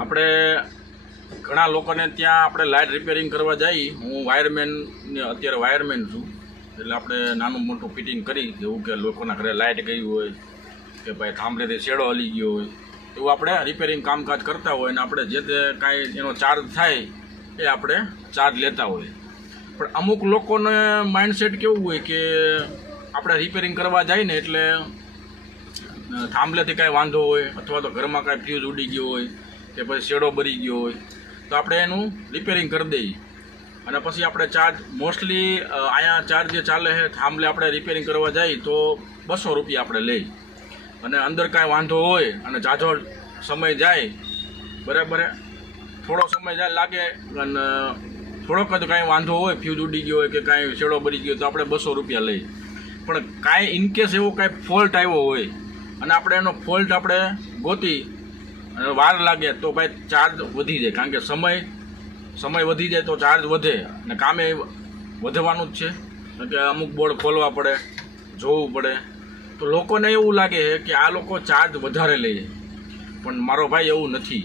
આપણે ઘણા લોકોને ત્યાં આપણે લાઇટ રિપેરિંગ કરવા જઈએ. હું અત્યારે વાયરમેન છું, એટલે આપણે નાનું મોટું ફિટિંગ કરી જેવું કે લોકોના ઘરે લાઇટ ગઈ હોય કે ભાઈ થાંભલેથી શેડો હલી ગયો હોય એવું આપણે રિપેરિંગ કામકાજ કરતા હોય અને આપણે જે તે કાંઈ એનો ચાર્જ થાય એ આપણે ચાર્જ લેતા હોય. પણ અમુક લોકોને માઇન્ડસેટ કેવું હોય કે આપણે રિપેરિંગ કરવા જઈએ ને એટલે થાંભલેથી કાંઈ વાંધો હોય અથવા તો ઘરમાં કાંઈ ફ્યુઝ ઉડી ગયો હોય કે પછી શેડો બરી ગયો હોય તો આપણે એનું રિપેરિંગ કરી દઈએ અને પછી આપણે ચાર્જ મોસ્ટલી અહીંયા ચાર્જ જે ચાલે છે થાંભલે આપણે રિપેરિંગ કરવા જઈએ તો 200 રૂપિયા આપણે લઈ અને અંદર કાંઈ વાંધો હોય અને ઝાઝો સમય જાય બરાબર થોડો સમય જાય લાગે અને થોડોક જ કાંઈ વાંધો હોય ફ્યુઝ ઉડી ગયો હોય કે કાંઈ શેડો બરી ગયો તો આપણે 200 રૂપિયા લઈ. પણ કાંઈ ઇનકેસ એવો કાંઈ ફોલ્ટ આવ્યો હોય અને આપણે એનો ફોલ્ટ આપણે ગોતી અને વાર લાગે તો ભાઈ ચાર્જ વધી જાય, કારણ કે સમય વધી જાય તો ચાર્જ વધે અને કામે વધવાનું જ છે. કે અમુક બોર્ડ ખોલવા પડે, જોવું પડે, તો લોકોને એવું લાગે છે કે આ લોકો ચાર્જ વધારે લે, પણ મારો ભાઈ એવું નથી.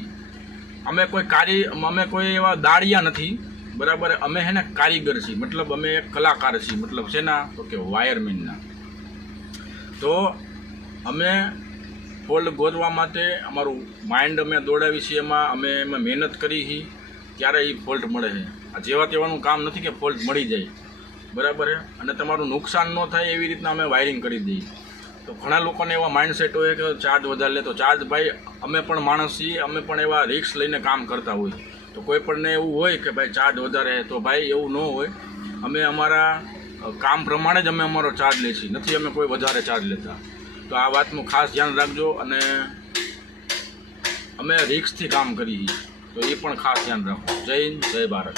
અમે કોઈ એવા દાળિયા નથી બરાબર, અમે હે ને કારીગર છીએ, મતલબ અમે એક કલાકાર છીએ, મતલબ શેના તો કે વાયરમેનના. તો અમે ફોલ્ટ ગોતવા માટે અમારું માઇન્ડ અમે દોડાવી છીએ, અમે એમાં મહેનત કરી છીએ ત્યારે એ ફોલ્ટ મળે છે. આ જેવા તેવાનું કામ નથી કે ફોલ્ટ મળી જાય બરાબર છે અને તમારું નુકસાન ન થાય એવી રીતના અમે વાયરિંગ કરી દઈએ. તો ઘણા લોકોને એવા માઇન્ડસેટ હોય કે ચાર્જ વધારે લે તો ચાર્જ ભાઈ અમે પણ માણસ છીએ, અમે પણ એવા રિસ્ક લઈને કામ કરતા હોય. તો કોઈ પણને એવું હોય કે ભાઈ ચાર્જ વધારે તો ભાઈ એવું ન હોય, અમે અમારા કામ પ્રમાણે જ અમે અમારો ચાર્જ લઈએ છીએ, નથી અમે કોઈ વધારે ચાર્જ લેતા. તો આ વાતનું ખાસ ધ્યાન રાખજો અને અમે રિસ્કથી કામ કરીએ તો એ પણ ખાસ ધ્યાન રાખો. જય હિન્દ, જય ભારત.